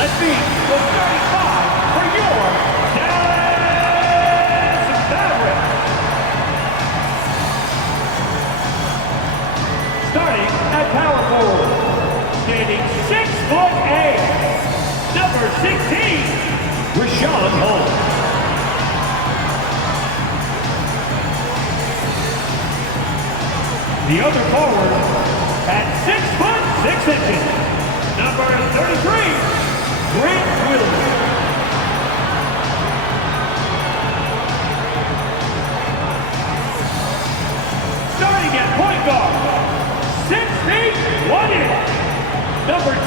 Let's meet the 35 for your Dallas Mavericks. Starting at power forward, standing 6'8", number 16, Rashawn Holmes. The other forward at 6'6", number 33, Grant Williams. Starting at point guard, 6 feet 1 inch, number 2,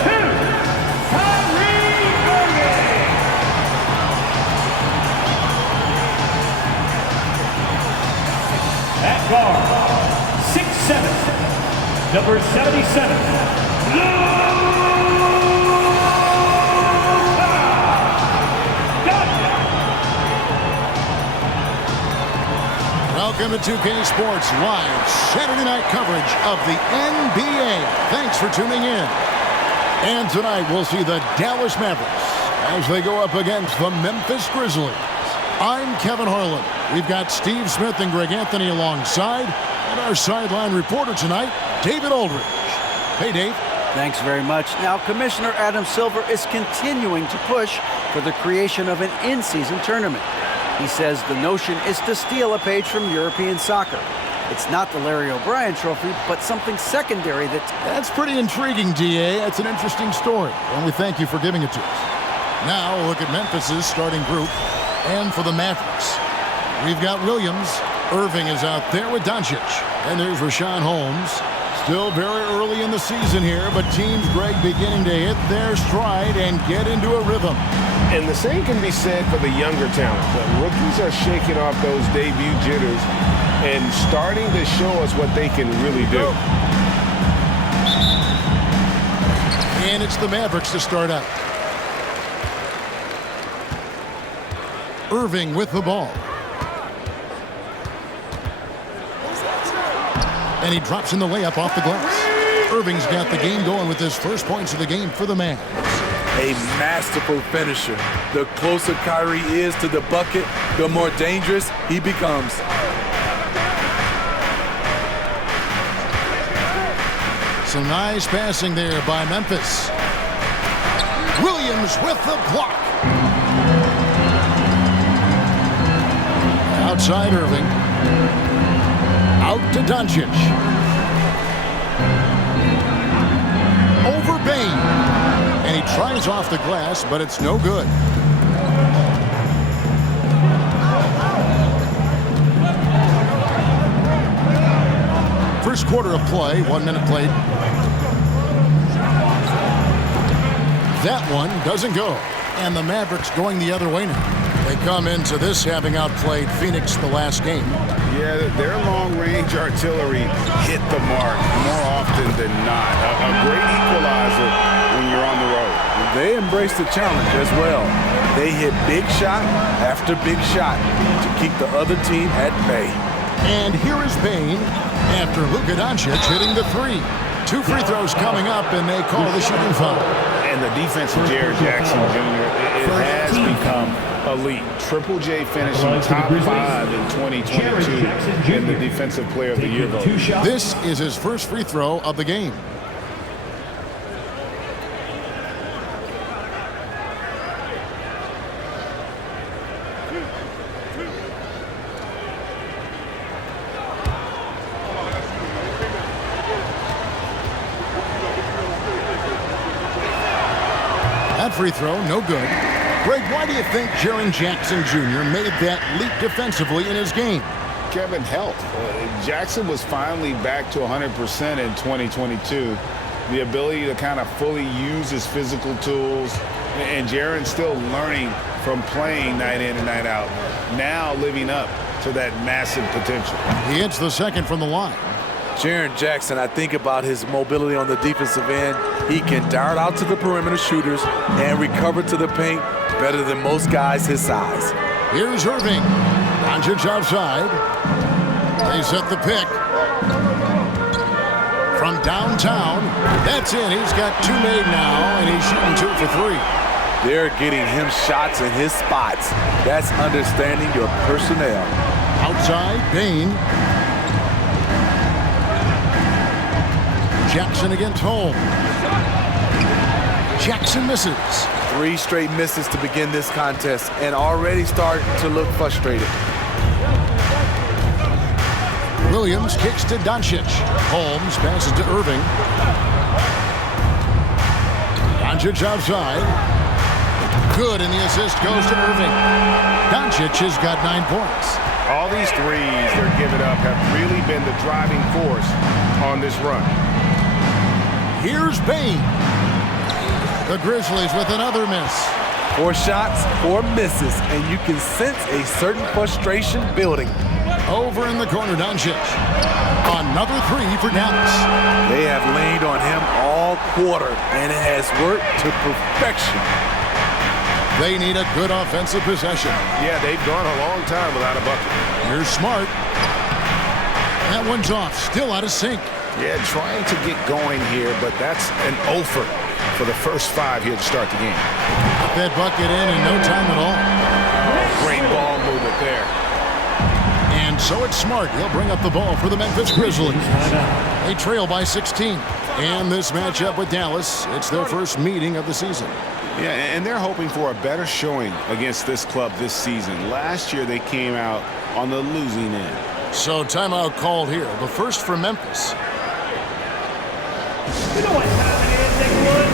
Kyrie Irving. At guard, 6'7", number 77, LUKA. Welcome to 2K Sports Live Saturday night coverage of the NBA. Thanks for tuning in. And tonight we'll see the Dallas Mavericks as they go up against the Memphis Grizzlies. I'm Kevin Harlan. We've got Steve Smith and Greg Anthony alongside, and our sideline reporter tonight, David Aldridge. Hey, Dave. Thanks very much. Now, Commissioner Adam Silver is continuing to push for the creation of an in-season tournament. He says the notion is to steal a page from European soccer. It's not the Larry O'Brien Trophy, but something secondary That's pretty intriguing, DA. That's an interesting story, and we thank you for giving it to us. Now, we'll look at Memphis's starting group, and for the Mavericks, we've got Williams. Irving is out there with DONCIC, and there's Rashawn Holmes. Still very early in the season here, but teams, Greg, beginning to hit their stride and get into a rhythm. And the same can be said for the younger talent. The rookies are shaking off those debut jitters and starting to show us what they can really do. And it's the Mavericks to start out. Irving with the ball. And he drops in the layup off the glass. Irving's got the game going with his first points of the game for the Mavs. A masterful finisher. The closer Kyrie is to the bucket, the more dangerous he becomes. Some nice passing there by Memphis. Williams with the block. Outside Irving. Out to DONCIC. Over Bain. And he tries off the glass, but it's no good. First quarter of play, 1 minute played. That one doesn't go. And the Mavericks going the other way now. They come into this having outplayed Phoenix the last game. Yeah, their long-range artillery hit the mark more often than not. A great equalizer when you're on the road. They embrace the challenge as well. They hit big shot after big shot to keep the other team at bay. And here is Bain after LUKA DONCIC hitting the three. 2 free throws coming up, and they call the shooting foul. And the defense of Jaren Jackson Jr., it has become elite. Triple J finishing top 5 in 2022 in the Defensive Player of the Year vote. This is his first free throw of the game. That free throw, no good. Greg, why do you think Jaren Jackson Jr. made that leap defensively in his game? Kevin, health. Jackson was finally back to 100% in 2022. The ability to kind of fully use his physical tools. And Jaren's still learning from playing night in and night out. Now living up to that massive potential. He hits the second from the line. Jaren Jackson, I think about his mobility on the defensive end. He can dart out to the perimeter shooters and recover to the paint better than most guys his size. Here's Irving. DONCIC outside. They set the pick. From downtown. That's in. He's got 2 made now, and he's shooting 2 for 3. They're getting him shots in his spots. That's understanding your personnel. Outside, Bain. Jackson against Holmes. Jackson misses. 3 straight misses to begin this contest and already starting to look frustrated. Williams kicks to DONCIC. Holmes passes to Irving. DONCIC outside. Good, and the assist goes to Irving. DONCIC has got 9 points. All these threes they're giving up have really been the driving force on this run. Here's Bain. The Grizzlies with another miss. 4 shots, 4 misses, and you can sense a certain frustration building. Over in the corner, DONCIC. Another 3 for Dallas. They have leaned on him all quarter, and it has worked to perfection. They need a good offensive possession. Yeah, they've gone a long time without a bucket. Here's Smart. That one's off, still out of sync. Yeah, trying to get going here, but that's an offer for the first 5 here to start the game. Put that bucket in no time at all. Oh, great ball movement there. And so it's Smart. He'll bring up the ball for the Memphis Grizzlies. They trail by 16. And this matchup with Dallas, it's their first meeting of the season. Yeah, and they're hoping for a better showing against this club this season. Last year, they came out on the losing end. So timeout called here. The first for Memphis. You know what's happening, Nickwood?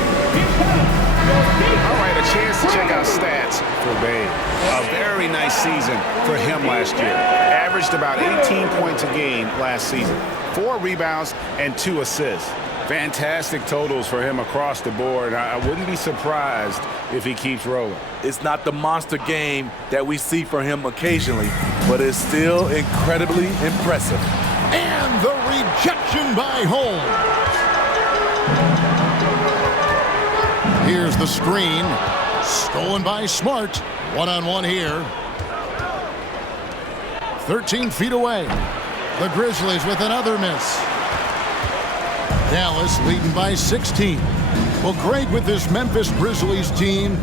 All right, a chance to check out stats for Bain. A very nice season for him last year. Averaged about 18 points a game last season. 4 rebounds and 2 assists. Fantastic totals for him across the board. I wouldn't be surprised if he keeps rolling. It's not the monster game that we see from him occasionally, but it's still incredibly impressive. And the rejection by Holmes. Here's the screen. Stolen by Smart. One-on-one here. 13 feet away. The Grizzlies with another miss. Dallas leading by 16. Well, Greg, with this Memphis Grizzlies team,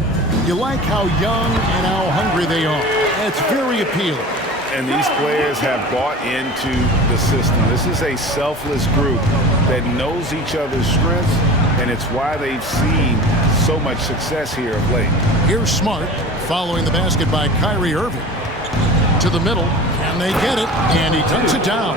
you like how young and how hungry they are. It's very appealing. And these players have bought into the system. This is a selfless group that knows each other's strengths, and it's why they've seen so much success here of late. Here's Smart following the basket by Kyrie Irving. To the middle, and they get it, and he dunks it down.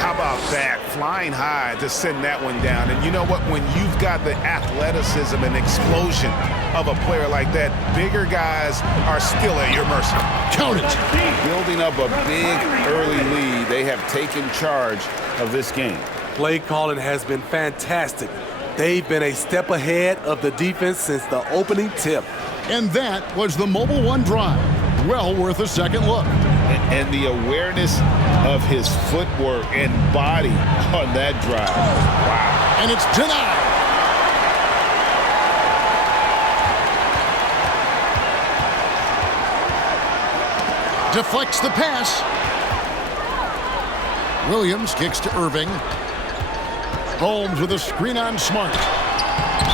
How about that? Flying high to send that one down. And you know what? When you've got the athleticism and explosion of a player like that, bigger guys are still at your mercy. Count it. Building up a big early lead, they have taken charge of this game. Play calling has been fantastic. They've been a step ahead of the defense since the opening tip. And that was the Mobile One drive. Well worth a second look. And the awareness of his footwork and body on that drive. Wow. And it's denied. Deflects the pass. Williams kicks to Irving. Holmes with a screen on Smart.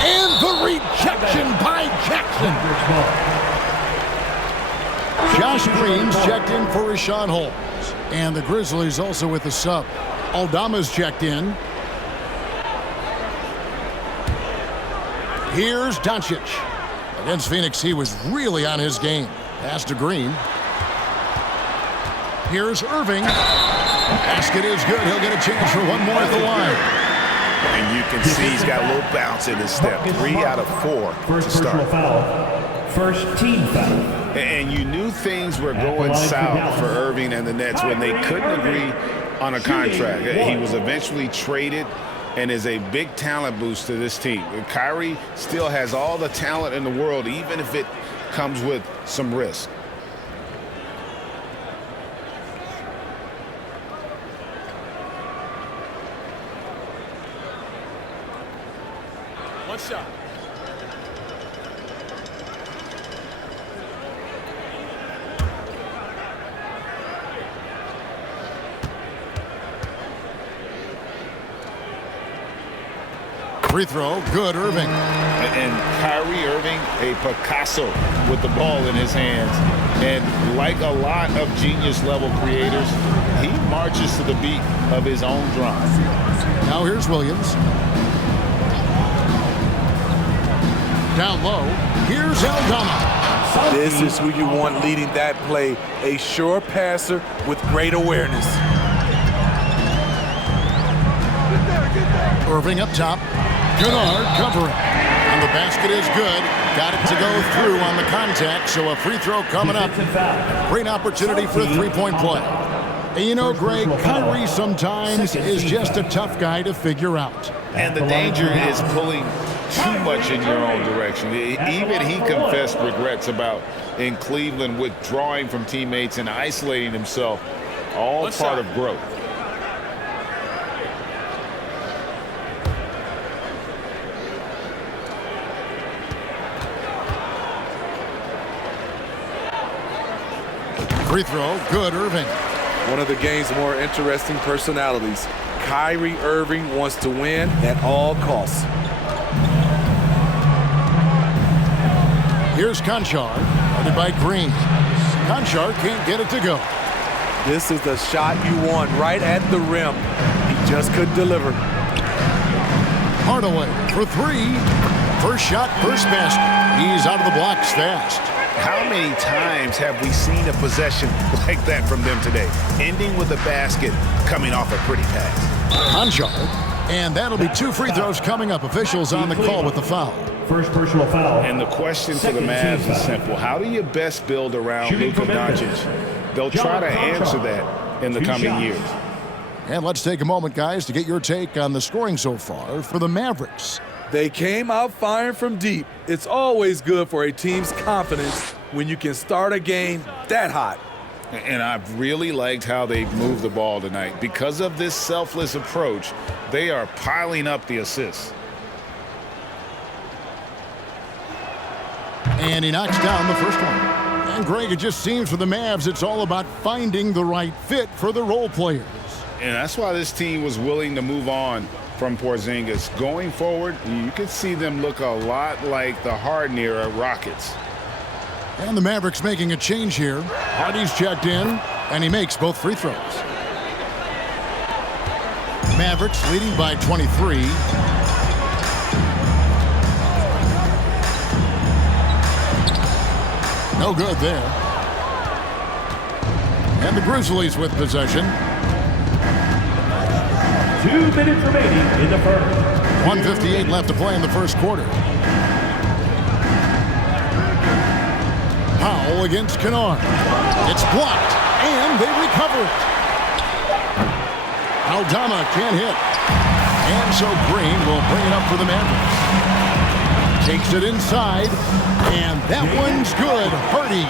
And the rejection by Jackson. Josh Green's checked in for Rashawn Holmes. And the Grizzlies also with the sub. Aldama's checked in. Here's DONCIC. Against Phoenix, he was really on his game. Pass to Green. Here's Irving. Basket is good. He'll get a chance for one more at the line. And you can see he's got a little bounce in his step. 3 out of 4 to start. First team foul. And you knew things were going south for Irving and the Nets when they couldn't agree on a contract. He was eventually traded and is a big talent boost to this team. Kyrie still has all the talent in the world, even if it comes with some risk. One shot. Free throw, good, Irving. And Kyrie Irving, a Picasso with the ball in his hands. And like a lot of genius-level creators, he marches to the beat of his own drum. Now here's Williams. Down low, here's Aldama. This is who you want leading that play, a sure passer with great awareness. Irving up top. Kennard covering. And the basket is good. Got it to go through on the contact, so a free throw coming up. Great opportunity for a three-point play. And you know, Greg, Kyrie sometimes is just a tough guy to figure out. And the danger is pulling too much in your own direction. Even he confessed regrets about in Cleveland withdrawing from teammates and isolating himself. All part of growth. Free throw, good, Irving. One of the game's more interesting personalities. Kyrie Irving wants to win at all costs. Here's Conchar, guarded by Green. Conchar can't get it to go. This is the shot you want right at the rim. He just couldn't deliver. Hardaway for three. First shot, first basket. He's out of the blocks fast. How many times have we seen a possession like that from them today? Ending with a basket, coming off a pretty pass. Conchar, and that'll be two free throws coming up. Officials on the call with the foul. First personal foul. And the question for the Mavs is simple. How do you best build around LUKA Doncic? They'll try to answer that in the coming years. And let's take a moment, guys, to get your take on the scoring so far for the Mavericks. They came out firing from deep. It's always good for a team's confidence when you can start a game that hot. And I've really liked how they've moved the ball tonight. Because of this selfless approach, they are piling up the assists. And he knocks down the first one. And Greg, it just seems for the Mavs, it's all about finding the right fit for the role players. And that's why this team was willing to move on from Porzingis. Going forward, you could see them look a lot like the Harden-era Rockets. And the Mavericks making a change here. Hardy's checked in, and he makes both free throws. Mavericks leading by 23. No good there. And the Grizzlies with possession. 2 minutes remaining in the first. 1:58 left to play in the first quarter. Powell against Kennard. It's blocked, and they recover it. Aldama can't hit. And so Green will bring it up for the Mavericks. Takes it inside, and that one's good. Hardy.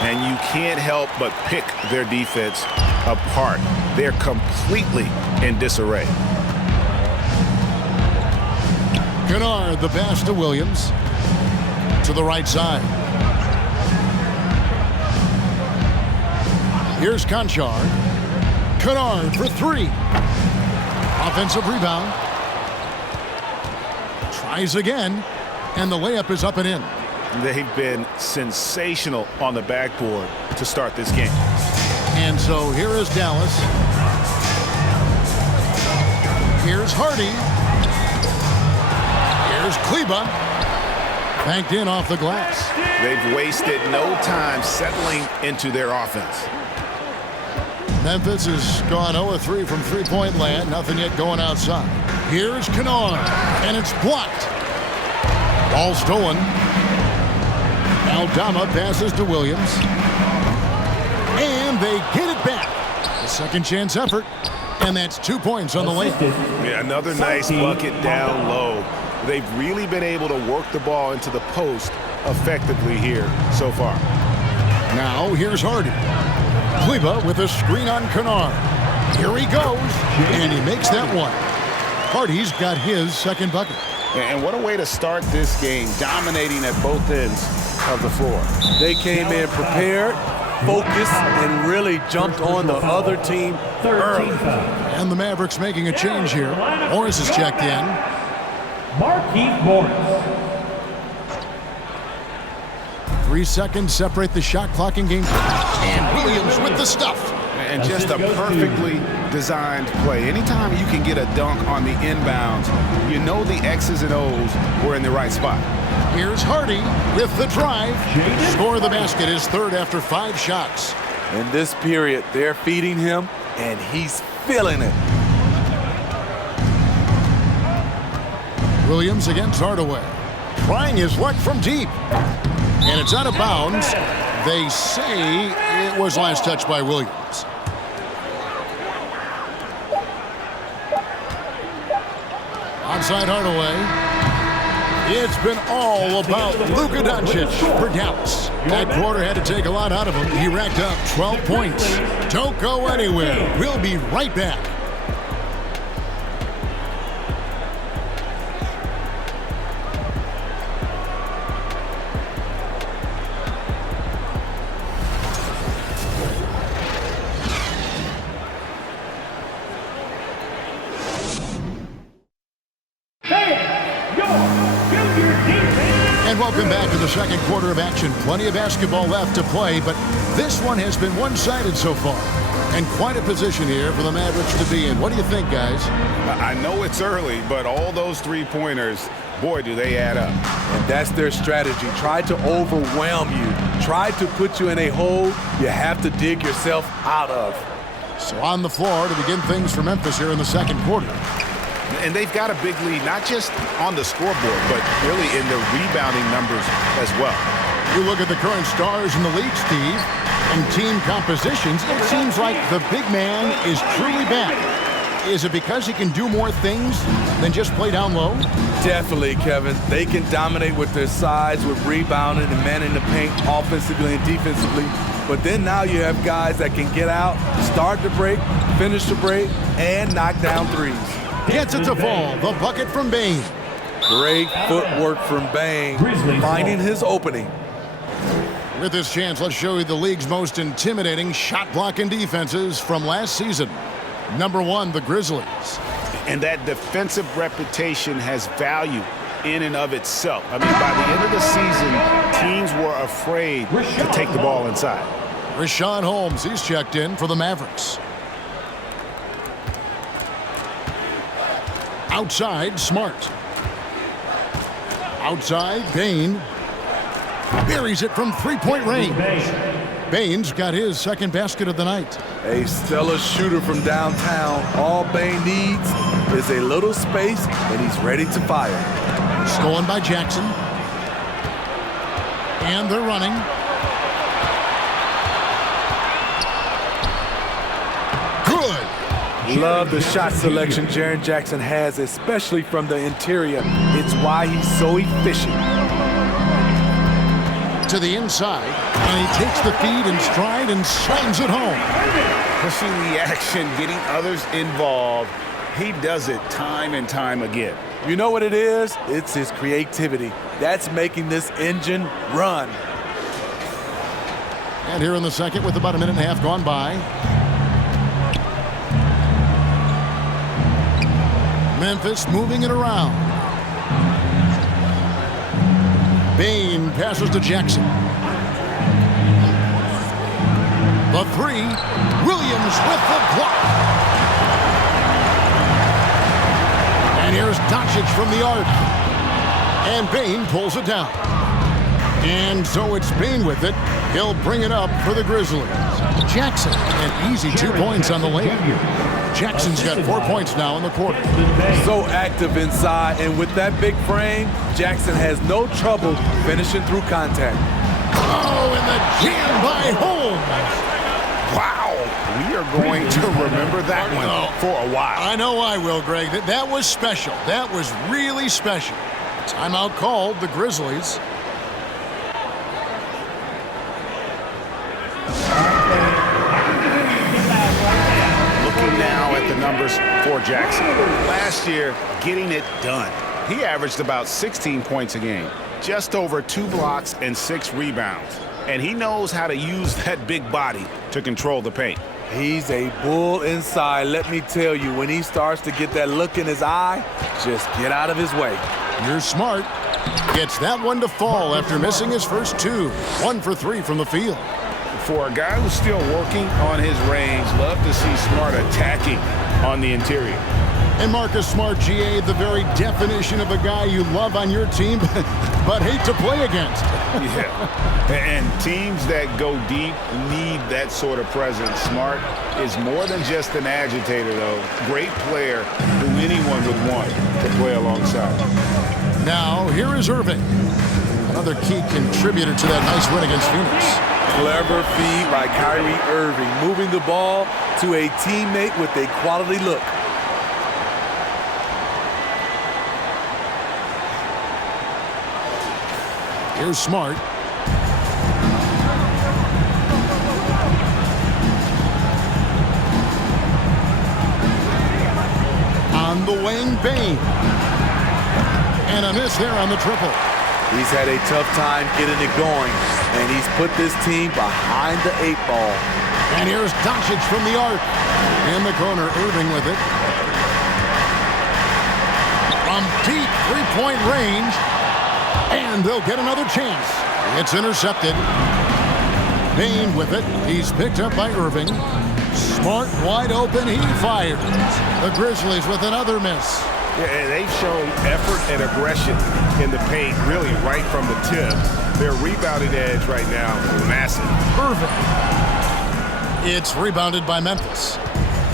And you can't help but pick their defense apart. They're completely in disarray. Kennard, the pass to Williams. To the right side. Here's Conchar. Kennard for three. Offensive rebound. Tries again, and the layup is up and in. They've been sensational on the backboard to start this game. And so here is Dallas. Here's Hardy. Here's Kleba. Banked in off the glass. They've wasted no time settling into their offense. Memphis has gone 0-3 from three-point land. Nothing yet going outside. Here's Kennard, and it's blocked. Ball stolen. Aldama passes to Williams. And they get it back. A second chance effort. And that's 2 points on the lane. Yeah, another nice bucket down low. They've really been able to work the ball into the post effectively here so far. Now here's Hardy. Kleba with a screen on Kennard. Here he goes. And he makes that one. Hardy's got his second bucket. And what a way to start this game, dominating at both ends of the floor. They came in prepared, focused, and really jumped on the other team early. And the Mavericks making a change here. Morris is checked in. Marquise Morris. 3 seconds separate the shot clock and game clock. And Williams with the stuff. And just a perfectly designed play. Anytime you can get a dunk on the inbounds, you know the X's and O's were in the right spot. Here's Hardy with the drive. Score of the basket is third after 5 shots. In this period, they're feeding him, and he's feeling it. Williams against Hardaway. Trying his luck from deep. And it's out of bounds. They say it was last touched by Williams. Onside Hardaway. It's been all about LUKA DONCIC for Dallas. That quarter had to take a lot out of him. He racked up 12 points. Don't go anywhere. We'll be right back. And welcome back to the second quarter of action. Plenty of basketball left to play, but this one has been one-sided so far. And quite a position here for the Mavericks to be in. What do you think, guys? I know it's early, but all those three-pointers, boy, do they add up. And that's their strategy. Try to overwhelm you. Try to put you in a hole you have to dig yourself out of. So on the floor to begin things for Memphis here in the second quarter. And they've got a big lead, not just on the scoreboard, but really in the rebounding numbers as well. You look at the current stars in the league, Steve, and team compositions, it seems like the big man is truly back. Is it because he can do more things than just play down low? Definitely, Kevin. They can dominate with their size, with rebounding and manning the paint offensively and defensively. But then now you have guys that can get out, start the break, finish the break, and knock down threes. Gets it to fall. The bucket from Bane. Great footwork from Bane, finding his opening. With this chance, let's show you the league's most intimidating shot blocking defenses from last season. Number 1, the Grizzlies. And that defensive reputation has value in and of itself. I mean, by the end of the season, teams were afraid to take the ball inside. Richaun Holmes, he's checked in for the Mavericks. Outside, Smart. Outside, Bane. Buries it from three-point range. Bane's got his second basket of the night. A stellar shooter from downtown. All Bane needs is a little space, and he's ready to fire. Stolen by Jackson. And they're running. Good. Love the shot selection Jaren Jackson has, especially from the interior. It's why he's so efficient. To the inside, and he takes the feed in stride and slams it home. Pushing the action, getting others involved. He does it time and time again. You know what it is? It's his creativity. That's making this engine run. And here in the second, with about a minute and a half gone by. Memphis moving it around. Bane passes to Jackson. The three. Williams with the block. And here's DONCIC from the arc. And Bane pulls it down. And so it's Bane with it. He'll bring it up for the Grizzlies. Jackson, an easy 2 points on the layup. Jackson's got 4 points now in the quarter. So active inside, and with that big frame, Jackson has no trouble finishing through contact. Oh, and the jam by Holmes. Wow, we are going to remember that one for a while. I know I will, Greg. That was special. That was really special. Timeout called, the Grizzlies. Now at the numbers for Jackson. Last year, getting it done. He averaged about 16 points a game, just over 2 blocks and 6 rebounds. And he knows how to use that big body to control the paint. He's a bull inside. Let me tell you, when he starts to get that look in his eye, just get out of his way. Here's Smart. Gets that one to fall after missing his first two. 1 for 3 from the field. For a guy who's still working on his range, love to see Smart attacking on the interior. And Marcus Smart, GA, the very definition of a guy you love on your team, but hate to play against. Yeah, and teams that go deep need that sort of presence. Smart is more than just an agitator, though. Great player who anyone would want to play alongside. Now, here is Irving. Another key contributor to that nice win against Phoenix. Clever feed by Kyrie Irving, moving the ball to a teammate with a quality look. Here's Smart. On the wing, Bain. And a miss there on the triple. He's had a tough time getting it going, and he's put this team behind the 8 ball. And here's DONCIC from the arc. In the corner, Irving with it. From deep three-point range. And they'll get another chance. It's intercepted. Bain with it. He's picked up by Irving. Smart wide open. He fires. The Grizzlies with another miss. Yeah, they've shown effort and aggression in the paint, really right from the tip. Their rebounding edge right now is massive. Irving. It's rebounded by Memphis.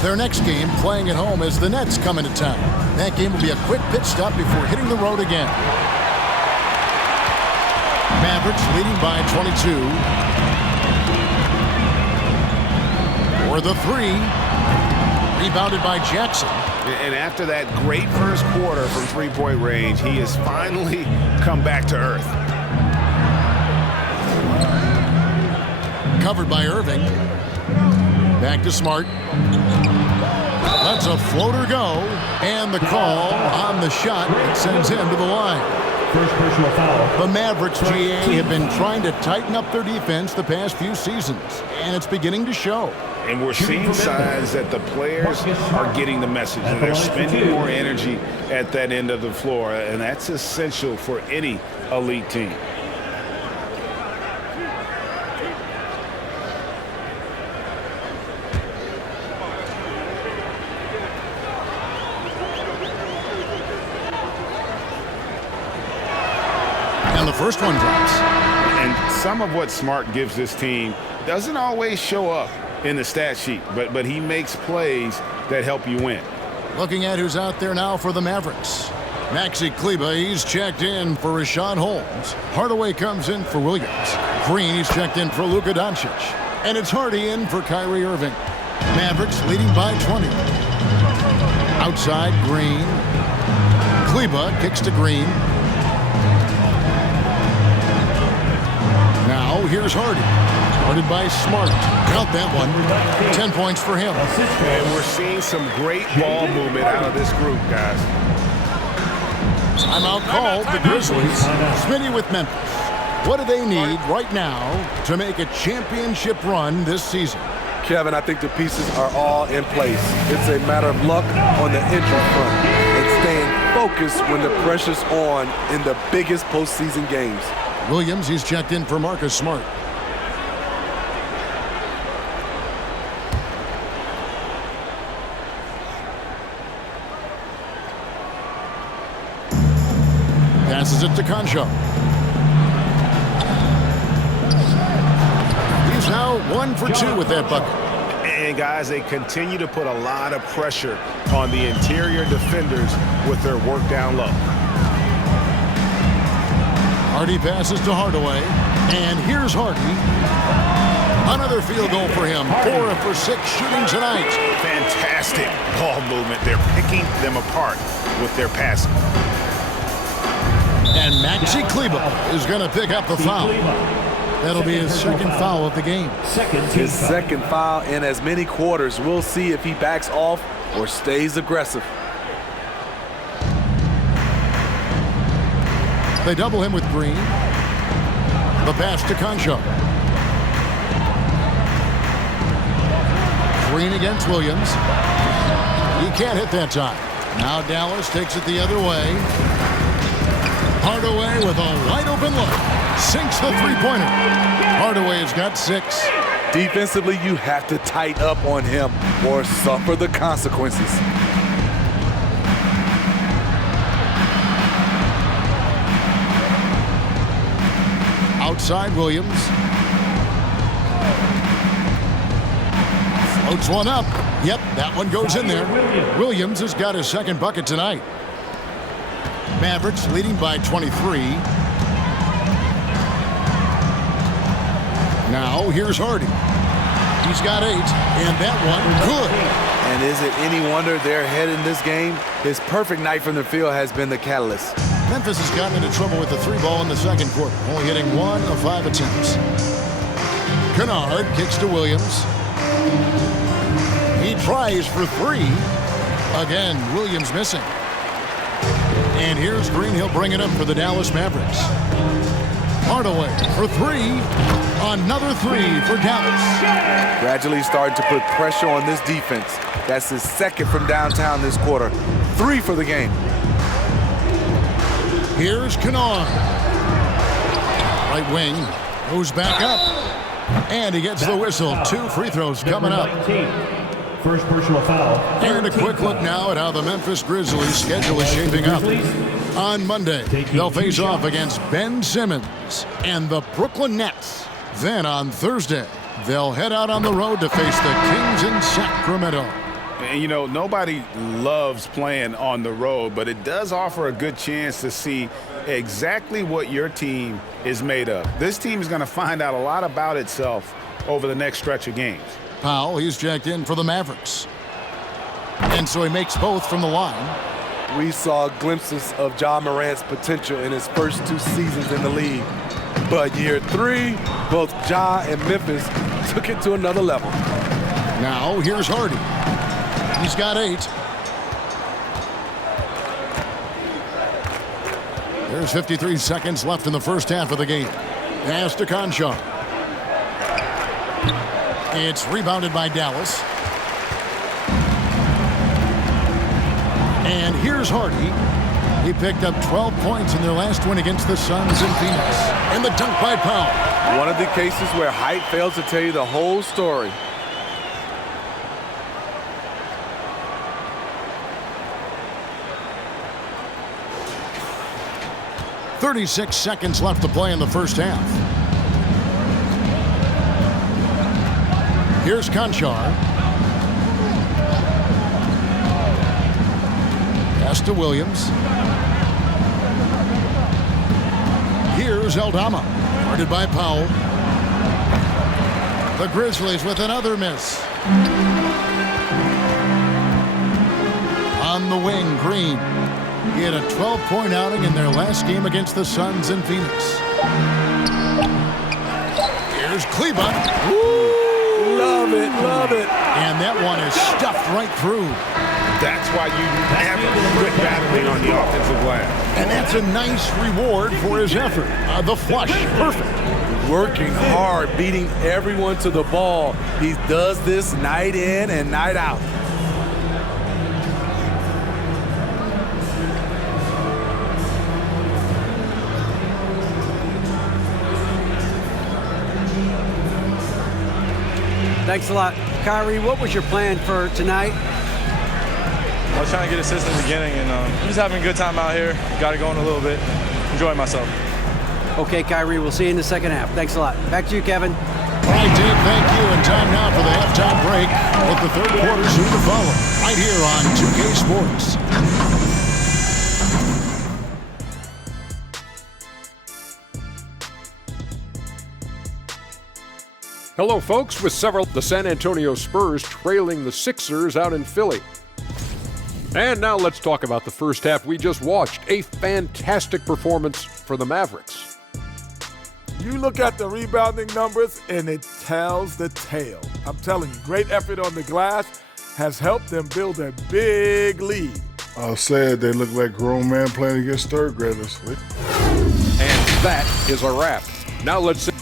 Their next game, playing at home, as the Nets come into town. That game will be a quick pit stop before hitting the road again. Mavericks leading by 22. For the 3. Rebounded by Jackson. And after that great first quarter from three-point range, he has finally come back to earth. Covered by Irving. Back to Smart. Lets a floater go. And the call on the shot sends him to the line. First personal foul. The Mavericks, GA, have been trying to tighten up their defense the past few seasons, and it's beginning to show. And we're seeing signs that the players are getting the message. And they're spending more energy at that end of the floor, and that's essential for any elite team. And the first one drops. And some of what Smart gives this team doesn't always show up in the stat sheet, but he makes plays that help you win. Looking at who's out there now for the Mavericks. Maxi Kleber, he's checked in for Rashawn Holmes. Hardaway comes in for Williams. Green, he's checked in for Luka Doncic. And it's Hardy in for Kyrie Irving. Mavericks leading by 20. Outside, Green. Kleber kicks to Green. Now, here's Hardy. Guarded by Smart. Count that one. 10 points for him. And we're seeing some great ball movement out of this group, guys. Timeout called, the Grizzlies. Smitty with Memphis. What do they need right now to make a championship run this season? Kevin, I think the pieces are all in place. It's a matter of luck on the injury front and staying focused when the pressure's on in the biggest postseason games. Williams, he's checked in for Marcus Smart. Passes it to Concho. He's now 1 for 2 with that bucket. And guys, they continue to put a lot of pressure on the interior defenders with their work down low. Hardy passes to Hardaway. And here's Hardy. Another field goal for him. 4 for 6 shooting tonight. Fantastic ball movement. They're picking them apart with their passing. And Maxi Kleber is going to pick up the foul. That'll be his second foul of the game. His second foul in as many quarters. We'll see if he backs off or stays aggressive. They double him with Green. The pass to Concho. Green against Williams. He can't hit that time. Now Dallas takes it the other way. Hardaway with a wide-open look. Sinks the three-pointer. Hardaway has got 6. Defensively, you have to tighten up on him or suffer the consequences. Outside Williams. Floats one up. Yep, that one goes in there. Williams has got his second bucket tonight. Mavericks leading by 23. Now here's Hardy. He's got 8, and that one good. And is it any wonder they're ahead in this game? His perfect night from the field has been the catalyst. Memphis has gotten into trouble with the 3-ball in the second quarter, only hitting 1 of 5 attempts. Kennard kicks to Williams. He tries for 3. Again, Williams missing. And here's Green. He'll bring it up for the Dallas Mavericks. Hardaway for 3. Another 3 for Dallas. Gradually starting to put pressure on this defense. That's his second from downtown this quarter. 3 for the game. Here's Kennard. Right wing goes back up. And he gets the whistle. 2 free throws coming up. First personal foul. And a quick look now at how the Memphis Grizzlies' schedule is shaping up. On Monday, they'll face off against Ben Simmons and the Brooklyn Nets. Then on Thursday, they'll head out on the road to face the Kings in Sacramento. And, you know, nobody loves playing on the road, but it does offer a good chance to see exactly what your team is made of. This team is going to find out a lot about itself over the next stretch of games. Powell, he's checked in for the Mavericks. And so he makes both from the line. We saw glimpses of Ja Morant's potential in his first 2 seasons in the league. But year 3, both Ja and Memphis took it to another level. Now here's Hardy. He's got 8. There's 53 seconds left in the first half of the game. Pass to Conchar. It's rebounded by Dallas. And here's Hardy. He picked up 12 points in their last win against the Suns in Phoenix. And the dunk by Powell. One of the cases where height fails to tell you the whole story. .36 seconds left to play in the first half. Here's Conchar. Pass to Williams. Here's Aldama. Guarded by Powell. The Grizzlies with another miss. On the wing, Green. He had a 12-point outing in their last game against the Suns in Phoenix. Here's Kleba. Woo! Love it, love it. And that one is stuffed right through. That's why you never quit battling on the offensive glass. And that's a nice reward for his effort. The flush, perfect. Working hard, beating everyone to the ball. He does this night in and night out. Thanks a lot. Kyrie, what was your plan for tonight? I was trying to get assists in the beginning, and just having a good time out here. Got it going a little bit. Enjoying myself. Okay, Kyrie, we'll see you in the second half. Thanks a lot. Back to you, Kevin. All right, Dave, thank you. And time now for the halftime break with the third quarter soon to follow. Right here on 2K Sports. Hello, folks. With the San Antonio Spurs trailing the Sixers out in Philly. And now let's talk about the first half we just watched. A fantastic performance for the Mavericks. You look at the rebounding numbers, and it tells the tale. I'm telling you, great effort on the glass has helped them build a big lead. I said they look like grown men playing against third graders. And that is a wrap. Now let's see.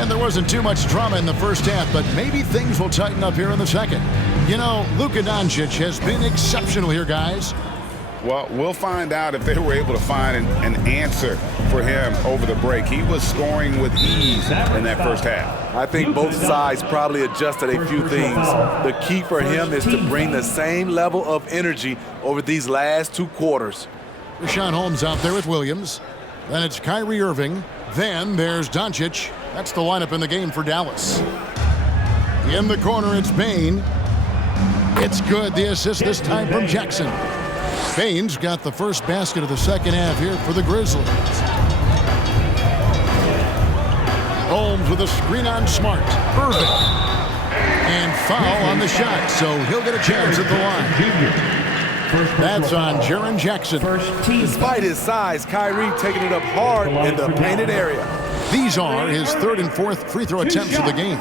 And And there wasn't too much drama in the first half, but maybe things will tighten up here in the second. You know, LUKA Doncic has been exceptional here, guys. Well, we'll find out if they were able to find an answer for him over the break. He was scoring with ease in that first half. I think both sides probably adjusted a few things. The key for him is to bring the same level of energy over these last 2 quarters. Richaun Holmes out there with Williams. Then it's Kyrie Irving. Then there's Doncic. That's the lineup in the game for Dallas. In the corner, it's Bane. It's good. The assist this time from Jackson. Bane's got the first basket of the second half here for the Grizzlies. Holmes with a screen on Smart. Irving. And foul on the shot, so he'll get a chance at the line. That's on Jaren Jackson. Despite his size, Kyrie taking it up hard in the painted area. These are his 3rd and 4th free throw attempts of the game.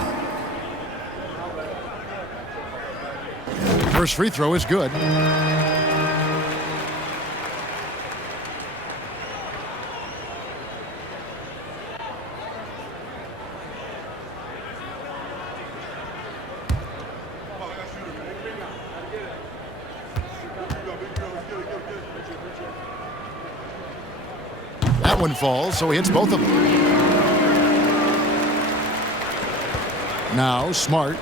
First free throw is good. That one falls, so he hits both of them. Now Smart.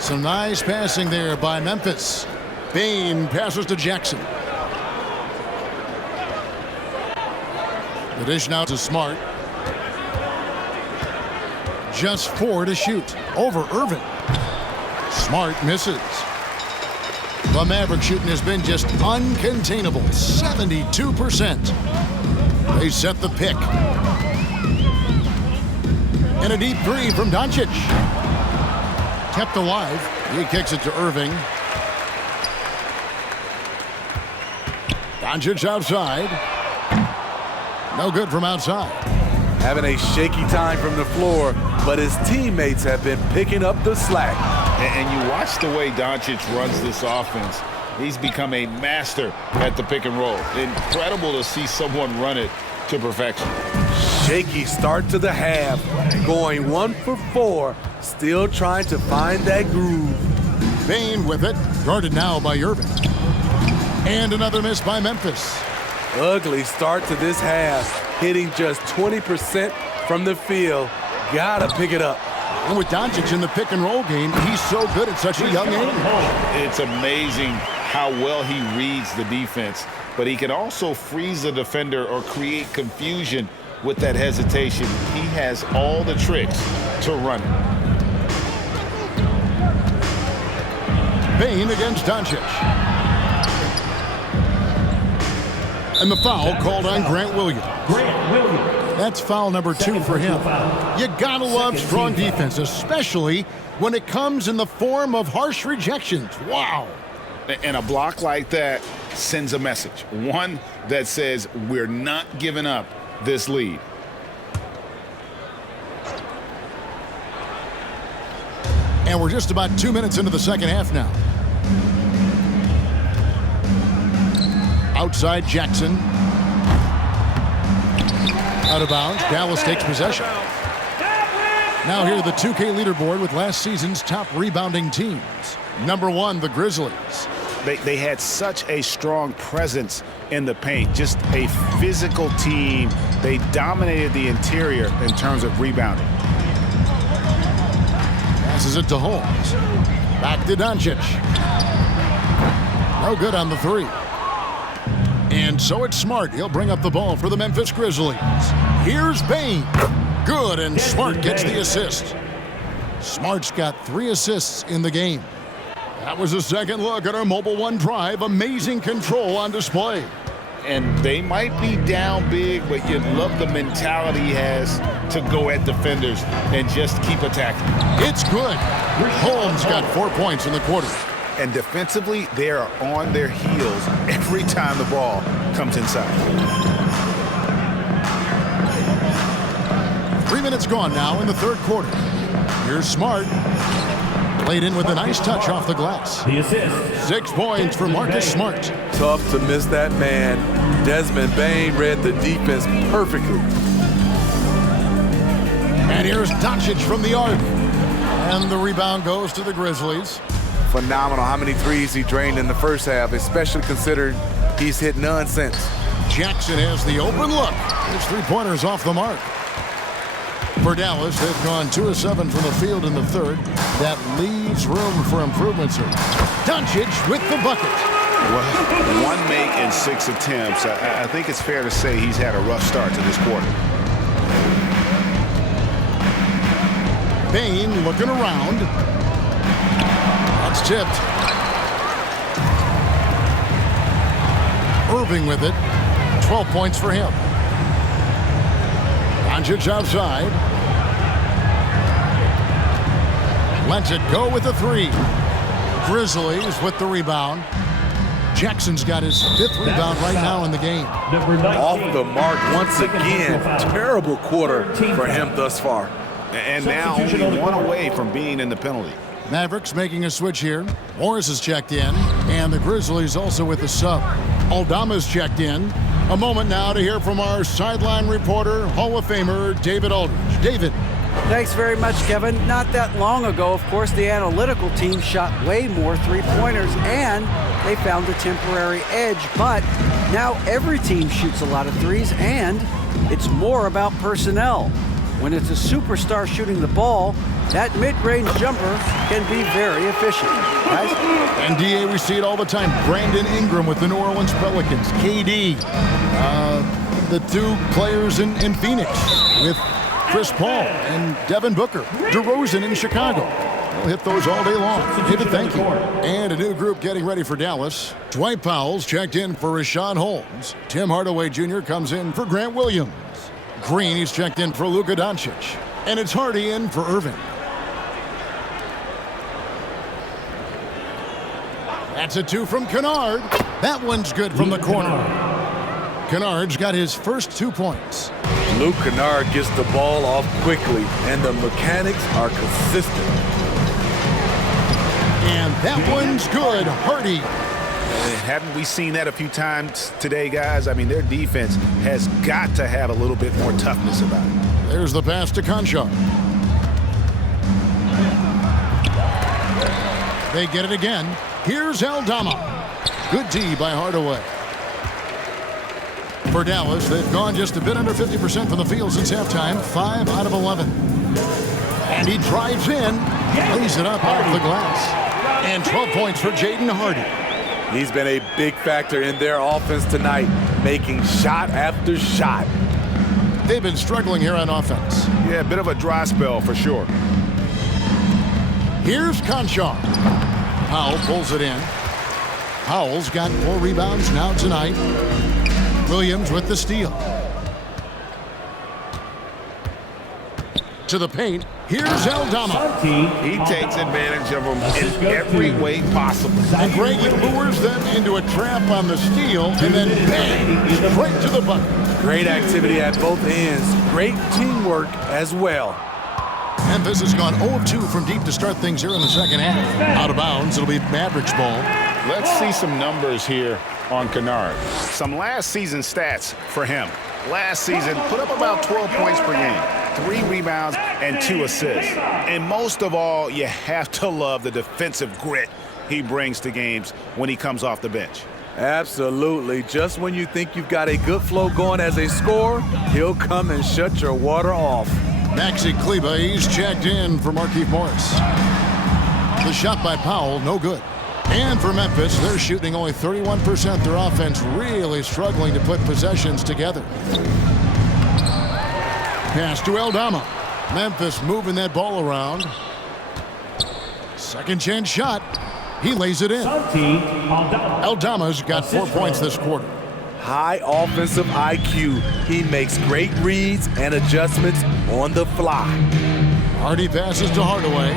Some nice passing there by Memphis. Bane passes to Jackson. The dish now to Smart. Just 4 to shoot. Over Irving. Smart misses. The Mavericks shooting has been just uncontainable. 72%. They set the pick. And a deep 3 from Doncic. Kept alive. He kicks it to Irving. Doncic outside. No good from outside. Having a shaky time from the floor, but his teammates have been picking up the slack. And you watch the way Doncic runs this offense. He's become a master at the pick and roll. Incredible to see someone run it to perfection. Shaky start to the half, going 1 for 4, still trying to find that groove. Bane with it, guarded now by Irving. And another miss by Memphis. Ugly start to this half, hitting just 20% from the field. Gotta pick it up. And with Doncic in the pick and roll game, he's so good at such a young age. It's amazing how well he reads the defense, but he can also freeze the defender or create confusion with that hesitation. He has all the tricks to run it. Bane against Doncic. And the foul called on Grant Williams. That's foul number 2 for him. You gotta love strong defense, especially when it comes in the form of harsh rejections. Wow. And a block like that sends a message. One that says we're not giving up this lead. And we're just about 2 minutes into the second half now. Outside Jackson. Out of bounds. Dallas takes possession. Now here the 2K leaderboard with last season's top rebounding teams. Number 1, the Grizzlies. They had such a strong presence in the paint, just a physical team. They dominated the interior in terms of rebounding. Passes it to Holmes. Back to Doncic. No good on the 3. And so it's Smart. He'll bring up the ball for the Memphis Grizzlies. Here's Bane. Good, and Smart gets the assist. Smart's got 3 assists in the game. That was a second look at our Mobile One drive. Amazing control on display. And they might be down big, but you love the mentality he has to go at defenders and just keep attacking. It's good. Holmes got 4 points in the quarter. And defensively, they are on their heels every time the ball comes inside. 3 minutes gone now in the third quarter. Here's Smart. Laid in with a nice touch off the glass. The assist. 6 points for Marcus Smart. Tough to miss that man. Desmond Bane read the defense perfectly. And here's DONCIC from the arc. And the rebound goes to the Grizzlies. Phenomenal how many threes he drained in the first half, especially considering he's hit none since. Jackson has the open look. His 3-pointers off the mark. For Dallas, they've gone 2 of 7 from the field in the third. That leaves room for improvement, sir. DONCIC with the bucket. Well, 1 make in 6 attempts. I think it's fair to say he's had a rough start to this quarter. Bane looking around. That's tipped. Irving with it. 12 points for him. DONCIC outside. Lets it go with the 3. Grizzlies with the rebound. Jackson's got his 5th rebound right now in the game. Off the mark once again. Terrible quarter for him thus far. And now only 1 away from being in the penalty. Mavericks making a switch here. Morris is checked in, and the Grizzlies also with the sub. Aldama's checked in. A moment now to hear from our sideline reporter, Hall of Famer David Aldridge. David. Thanks very much, Kevin. Not that long ago, of course, the analytical team shot way more 3-pointers, and they found a temporary edge. But now every team shoots a lot of threes, and it's more about personnel. When it's a superstar shooting the ball, that mid-range jumper can be very efficient. Guys? NBA, we see it all the time. Brandon Ingram with the New Orleans Pelicans. KD. The 2 players in Phoenix with Chris Paul and Devin Booker. DeRozan in Chicago. We'll hit those all day long. David, thank you. And a new group getting ready for Dallas. Dwight Powell's checked in for Rashawn Holmes. Tim Hardaway Jr. comes in for Grant Williams. Green, he's checked in for LUKA DONCIC. And it's Hardy in for Irving. That's a 2 from Kennard. That one's good from the corner. Kennard's got his first 2 points. Luke Kennard gets the ball off quickly, and the mechanics are consistent. And that one's good. Hardy. Haven't we seen that a few times today, guys? I mean, their defense has got to have a little bit more toughness about it. There's the pass to Conchar. They get it again. Here's Aldama. Good D by Hardaway. For Dallas, they've gone just a bit under 50% from the field since halftime. 5 out of 11. And he drives in, lays it up off the glass. And 12 points for Jaden Hardy. He's been a big factor in their offense tonight, making shot after shot. They've been struggling here on offense. Yeah, a bit of a dry spell for sure. Here's Conchar. Powell pulls it in. Powell's got 4 rebounds now tonight. Williams with the steal. To the paint. Here's Aldama. He takes advantage of them in every way possible. And Greg lures them into a trap on the steal, and then bang, straight to the bucket. Great activity at both ends. Great teamwork as well. Memphis has gone 0 of 2 from deep to start things here in the second half. Out of bounds, it'll be Mavericks ball. Let's see some numbers here on Kennard. Some last season stats for him. Last season, put up about 12 points per game, 3 rebounds, and 2 assists. And most of all, you have to love the defensive grit he brings to games when he comes off the bench. Absolutely. Just when you think you've got a good flow going as a scorer, he'll come and shut your water off. Maxi Kleba, he's checked in for Markieff Morris. The shot by Powell, no good. And for Memphis, they're shooting only 31%. Their offense really struggling to put possessions together. Pass to Aldama. Memphis moving that ball around. Second chance shot. He lays it in. Aldama's got 4 points this quarter. High offensive IQ. He makes great reads and adjustments on the fly. Hardy passes to Hardaway.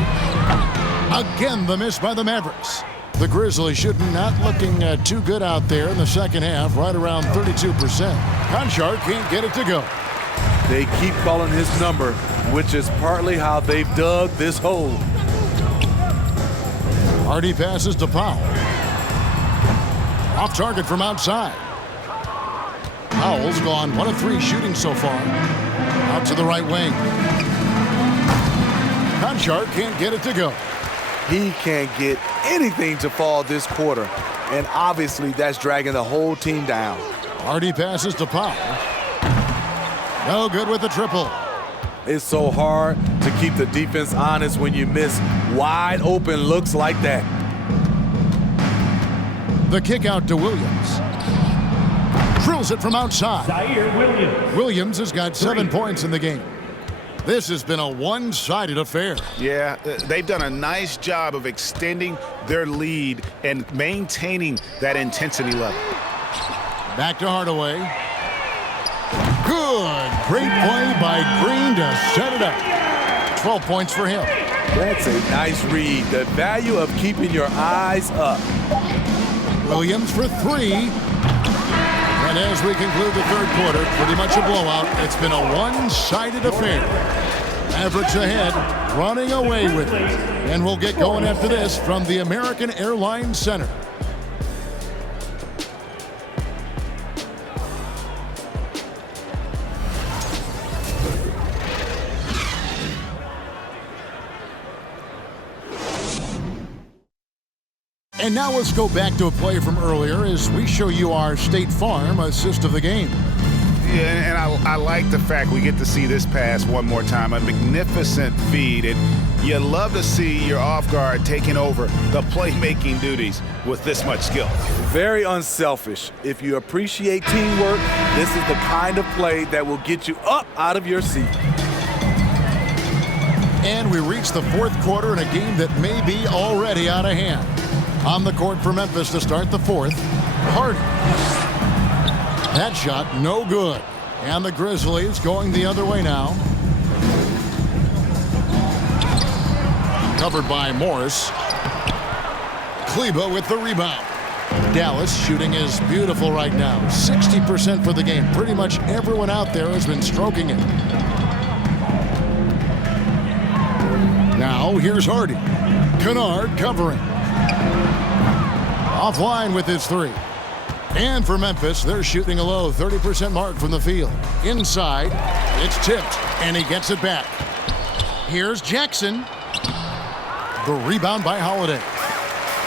Again, the miss by the Mavericks. The Grizzlies shooting not looking too good out there in the second half, right around 32%. Conchar can't get it to go. They keep calling his number, which is partly how they've dug this hole. Hardy passes to Powell. Off target from outside. Powell's gone 1 of 3 shooting so far. Out to the right wing. Conchar can't get it to go. He can't get anything to fall this quarter, and obviously that's dragging the whole team down. Hardy passes to Powell. No good with the triple. It's so hard to keep the defense honest when you miss wide open looks like that. The kick out to Williams. Drills it from outside. Williams has got 7 points in the game. This has been a one-sided affair. Yeah, they've done a nice job of extending their lead and maintaining that intensity level. Back to Hardaway. Good. Great play by Green to set it up. 12 points for him. That's a nice read. The value of keeping your eyes up. Williams for 3. And as we conclude the third quarter, pretty much a blowout. It's been a one-sided affair. Mavericks ahead, running away with it. And we'll get going after this from the American Airlines Center. And now let's go back to a play from earlier as we show you our State Farm assist of the game. Yeah, and I like the fact we get to see this pass one more time. A magnificent feed, and you love to see your off guard taking over the playmaking duties with this much skill. Very unselfish. If you appreciate teamwork, this is the kind of play that will get you up out of your seat. And we reach the fourth quarter in a game that may be already out of hand. On the court for Memphis to start the fourth. Hardy. That shot no good. And the Grizzlies going the other way now. Covered by Morris. Kleba with the rebound. Dallas shooting is beautiful right now. 60% for the game. Pretty much everyone out there has been stroking it. Now here's Hardy. Kennard covering. Offline with his 3. And for Memphis, they're shooting a low 30% mark from the field. Inside, it's tipped, and he gets it back. Here's Jackson. The rebound by Holiday.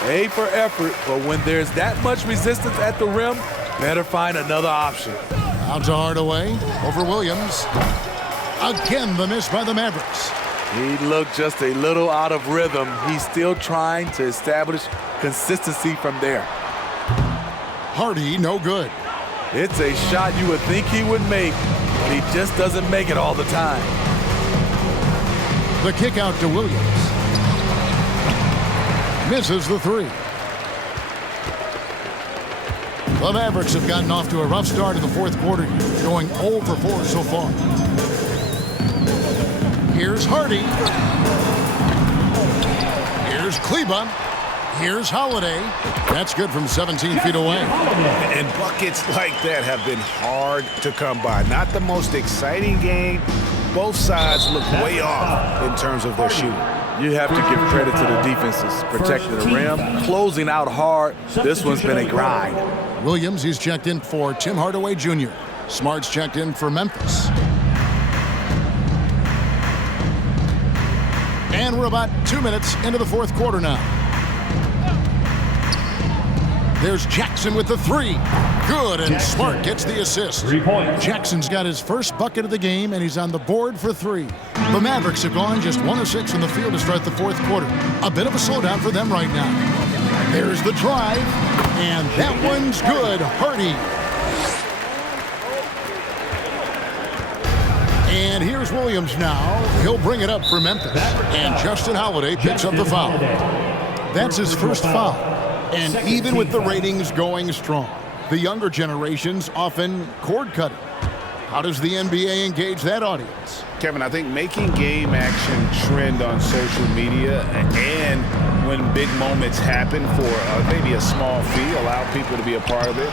A for effort, but when there's that much resistance at the rim, better find another option. Out to Hardaway, over Williams. Again, the miss by the Mavericks. He looked just a little out of rhythm. He's still trying to establish consistency from there. Hardy, no good. It's a shot you would think he would make, but he just doesn't make it all the time. The kick out to Williams. Misses the 3. The Mavericks have gotten off to a rough start in the fourth quarter, going 0 for 4 so far. Here's Hardy. Here's Kleba. Here's Holiday. That's good from 17 feet away. And buckets like that have been hard to come by. Not the most exciting game. Both sides look way off in terms of their shooting. You have to give credit to the defenses, protecting the rim, closing out hard. This one's been a grind. Williams, he's checked in for Tim Hardaway Jr. Smart's checked in for Memphis. And we're about 2 minutes into the fourth quarter now. There's Jackson with the 3. Good, and Smart gets the assist. 3 points. Jackson's got his first bucket of the game, and he's on the board for 3. The Mavericks have gone just 1 of 6 from the field to start the fourth quarter. A bit of a slowdown for them right now. There's the drive, and that one's good. Hardy. And here's Williams now. He'll bring it up for Memphis. And Justin Holiday picks up the foul. That's his first foul. And even with the ratings going strong, the younger generations often cord-cutting. How does the NBA engage that audience? Kevin, I think making game action trend on social media and when big moments happen for maybe a small fee, allow people to be a part of it.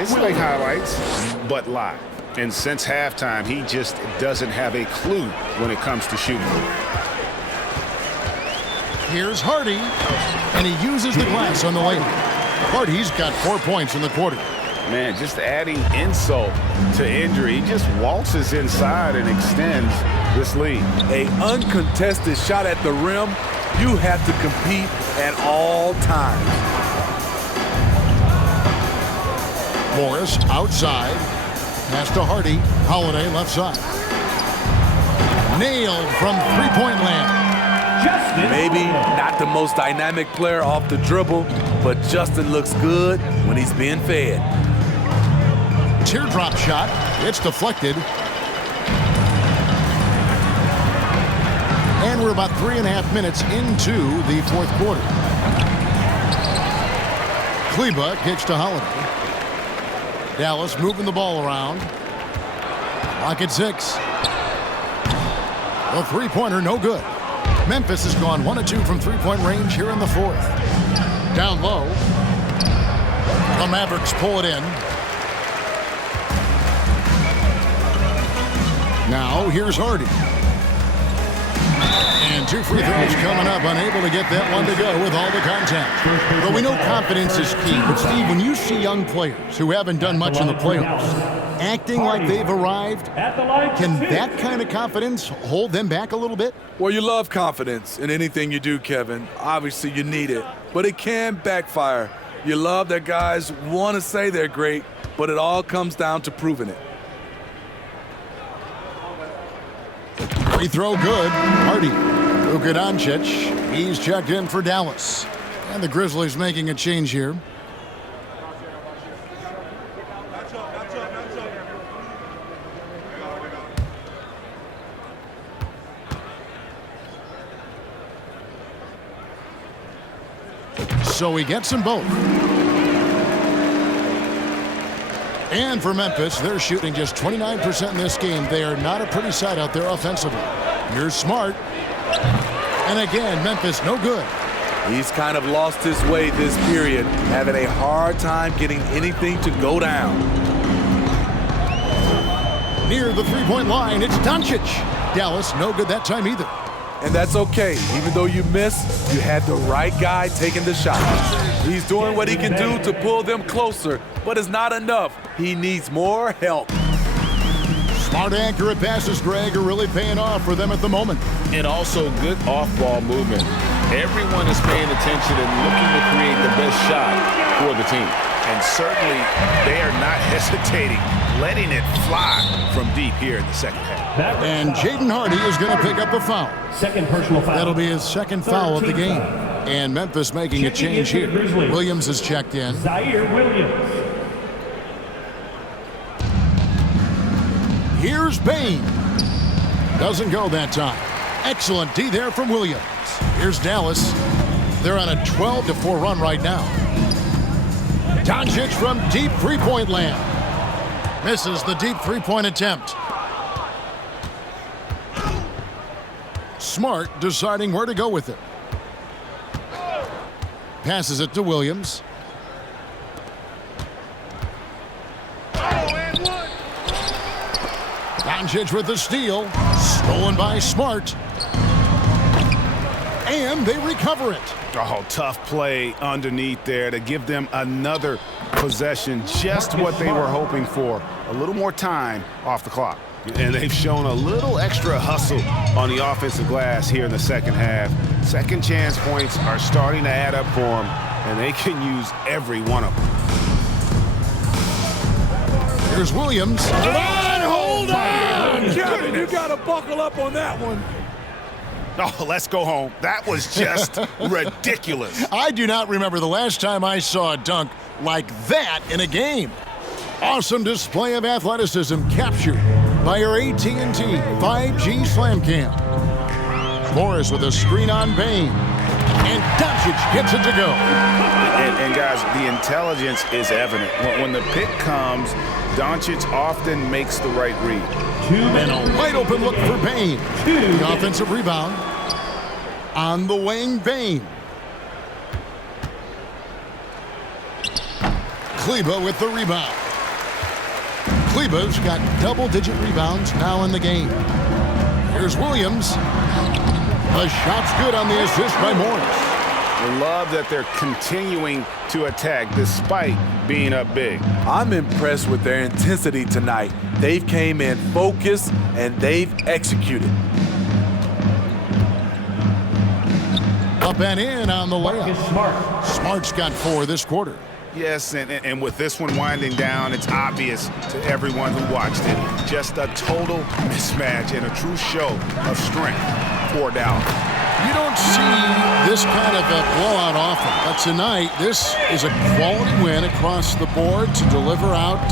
It's like highlights, but live. And since halftime, he just doesn't have a clue when it comes to shooting. Here's Hardy, and he uses the glass on the layup. Hardy's got 4 points in the quarter. Man, just adding insult to injury. He just waltzes inside and extends this lead. An uncontested shot at the rim, you have to compete at all times. Morris outside. Pass to Hardy. Holiday left side. Nailed from three-point land. Maybe not the most dynamic player off the dribble, but Justin looks good when he's being fed. Teardrop shot. It's deflected. And we're about 3.5 minutes into the fourth quarter. Kleba kicks to Holiday. Dallas moving the ball around. Clock at 6. The three-pointer no good. Memphis has gone 1 of 2 from three-point range here in the fourth. Down low. The Mavericks pull it in. Now here's Hardy. And 2 free throws coming up, unable to get that one to go with all the contact. But we know confidence is key. But Steve, when you see young players who haven't done much in the playoffs acting like they've arrived, can that kind of confidence hold them back a little bit? Well, you love confidence in anything you do, Kevin. Obviously, you need it, but it can backfire. You love that guys want to say they're great, but it all comes down to proving it. Free throw good. Hardy. LUKA DONCIC. He's checked in for Dallas. And the Grizzlies making a change here. So he gets them both. And for Memphis, they're shooting just 29% in this game. They are not a pretty sight out there offensively. You're smart. And again, Memphis no good. He's kind of lost his way this period, having a hard time getting anything to go down. Near the three-point line, it's DONCIC. Dallas no good that time either. And that's okay. Even though you missed, you had the right guy taking the shot. He's doing what he can do to pull them closer, but it's not enough. He needs more help. Smart, accurate passes, Greg, are really paying off for them at the moment. And also good off-ball movement. Everyone is paying attention and looking to create the best shot for the team. And certainly they are not hesitating, letting it fly from deep here in the second half. And Jaden Hardy is going to pick up a foul. Second personal foul. That'll be his second foul of the game. And Memphis making a change here. Williams has checked in. Zaire Williams. Here's Bain. Doesn't go that time. Excellent D there from Williams. Here's Dallas. They're on a 12-4 run right now. DONCIC from deep three-point land. Misses the deep three-point attempt. Smart deciding where to go with it. Passes it to Williams. DONCIC with the steal. Stolen by Smart. And they recover it. Oh, tough play underneath there to give them another possession. Just what they were hoping for. A little more time off the clock. And they've shown a little extra hustle on the offensive glass here in the second half. Second chance points are starting to add up for them, and they can use every one of them. Here's Williams. Hold on! Kevin, you got to buckle up on that one. Oh, let's go home. That was just ridiculous. I do not remember the last time I saw a dunk like that in a game. Awesome display of athleticism captured by our AT&T 5G Slam Cam. Morris with a screen on Bain. And DONCIC gets it to go. And guys, the intelligence is evident. When the pick comes, DONCIC often makes the right read. And a wide open look for Bain. The offensive rebound on the wing, Bain. Kleba with the rebound. Kleba's got double-digit rebounds now in the game. Here's Williams. The shot's good on the assist by Morris. I love that they're continuing to attack despite being up big. I'm impressed with their intensity tonight. They've came in focused and they've executed. Up and in on the layup. Smart. Smart's got 4 this quarter. Yes, and with this one winding down, it's obvious to everyone who watched it. Just a total mismatch and a true show of strength for Dallas. You don't see this kind of a blowout often, but tonight this is a quality win across the board to deliver out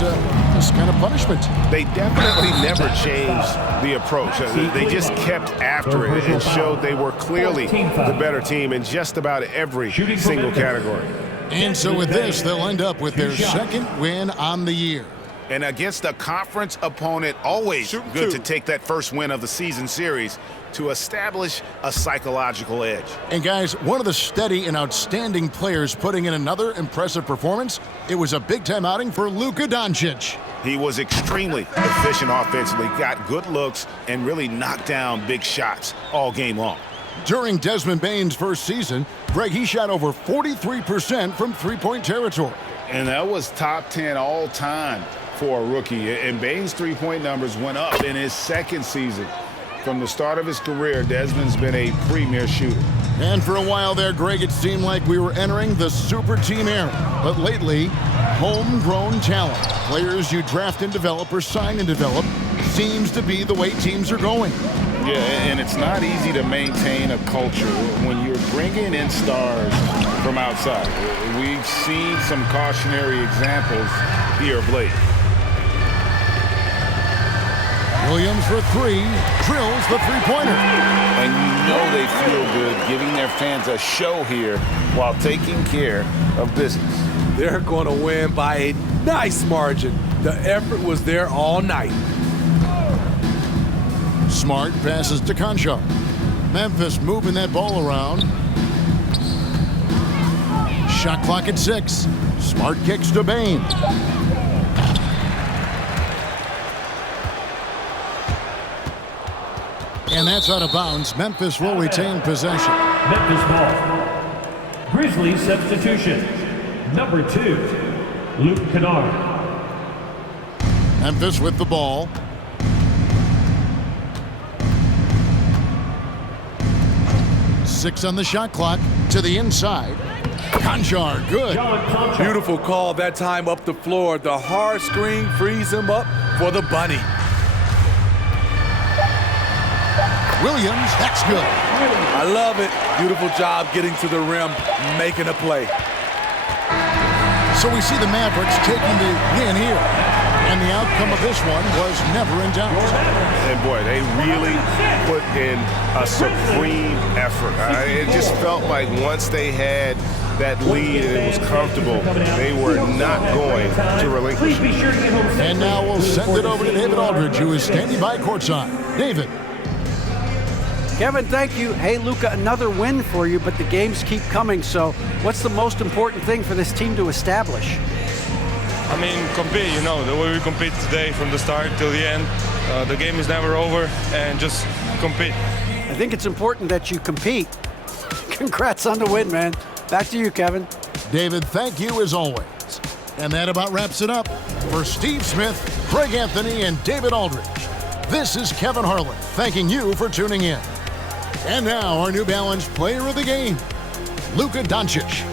this kind of punishment. They definitely never changed the approach. They just kept after it and showed they were clearly the better team in just about every single category. And so with this, they'll end up with their second win on the year. And against a conference opponent, always good to take that first win of the season series to establish a psychological edge. And guys, one of the steady and outstanding players putting in another impressive performance, it was a big-time outing for LUKA Doncic. He was extremely efficient offensively, got good looks, and really knocked down big shots all game long. During Desmond Bane's first season, Greg, he shot over 43% from three-point territory. And that was top 10 all time for a rookie. And Bane's three-point numbers went up in his second season. From the start of his career, Desmond's been a premier shooter. And for a while there, Greg, it seemed like we were entering the super team era. But lately, homegrown talent, players you draft and develop or sign and develop, seems to be the way teams are going. Yeah, and it's not easy to maintain a culture when you're bringing in stars from outside. We've seen some cautionary examples here of late. Williams for 3, drills the three-pointer. And you know they feel good giving their fans a show here while taking care of business. They're going to win by a nice margin. The effort was there all night. Smart passes to Conchar. Memphis moving that ball around. Shot clock at 6. Smart kicks to Bane. And that's out of bounds. Memphis will retain possession. Memphis ball. Grizzlies substitution. Number 2, Luke Kennard. Memphis with the ball. Six on the shot clock to the inside. Conchar, good. Beautiful call that time up the floor. The hard screen frees him up for the bunny. Williams, that's good. I love it. Beautiful job getting to the rim, making a play. So we see the Mavericks taking the win here. And the outcome of this one was never in doubt. And boy, they really put in a supreme effort. It just felt like once they had that lead and it was comfortable, they were not going to relinquish it. And now we'll send it over to David Aldridge, who is standing by courtside. David. Kevin, thank you. Hey, LUKA, another win for you, but the games keep coming. So what's the most important thing for this team to establish? I mean, compete, you know, the way we compete today from the start till the end. The game is never over, and just compete. I think it's important that you compete. Congrats on the win, man. Back to you, Kevin. David, thank you as always. And that about wraps it up. For Steve Smith, Craig Anthony, and David Aldridge, this is Kevin Harlan thanking you for tuning in. And now our New Balance player of the game, LUKA Doncic.